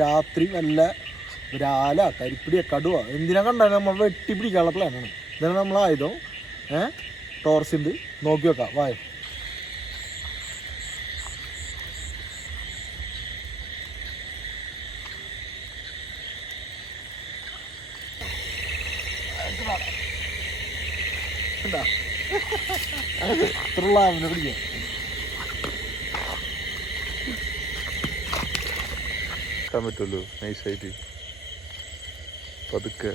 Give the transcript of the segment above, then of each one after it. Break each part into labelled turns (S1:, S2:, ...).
S1: രാത്രി നല്ല രാല കരിപ്പിടിയ കടുവ എന്തിനാ കണ്ട നമ്മൾ വെട്ടി പിടിക്കാനുള്ള പ്ലാനാണ് ഇതാണ് നമ്മൾ ആയുധം. ഏഹ് ഉണ്ട്. നോക്കി വെക്കാം. വായ ഇത്രയുള്ള അവനെ പിടിക്കാം.
S2: എടുക്കാൻ പറ്റുമല്ലോ നൈസായിട്ട് പതുക്കെ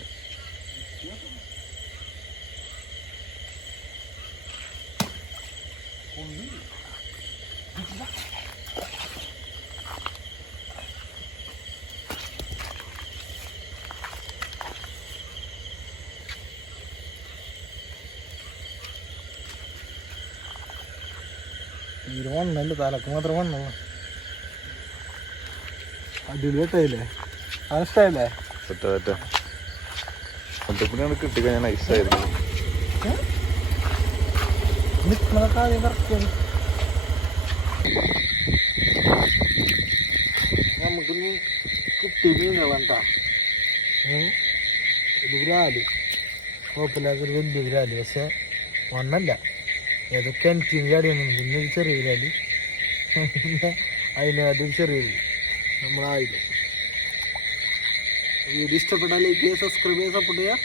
S1: തീരെ വണ്ണല്ല തലക്ക് മാത്രം വണ്ണല്ല അടിപൊളി കേട്ടായില്ലേ അത് ഇഷ്ടമായില്ലേ
S2: പറ്റ പറ്റ ഒറ്റപ്പിടിയാണ് ഞാൻ നൈസായിരിക്കും
S1: നിൽക്കുന്നതൊക്കെ ആദ്യം കറക്റ്റാണ് നമുക്കിനി കിട്ടി മീനുകളാണ്ടാ ഇത് വിരാൽ കുഴപ്പമില്ലാത്തൊരു വലിയ വിരാൽ പക്ഷെ മണ്ണല്ല ഏതൊക്കെ കിണറ്റിന് ചാടിയൊന്നും പിന്നെ ഒരു ചെറിയ വിരാൽ പിന്നെ ചെറിയ നമ്മളായില്ല. വീഡിയോ ഇഷ്ടപ്പെട്ടാൽ ലൈക്ക് ചെയ്യുക സബ്സ്ക്രൈബ് ചെയ്യുക സപ്പോർട്ട് ചെയ്യുക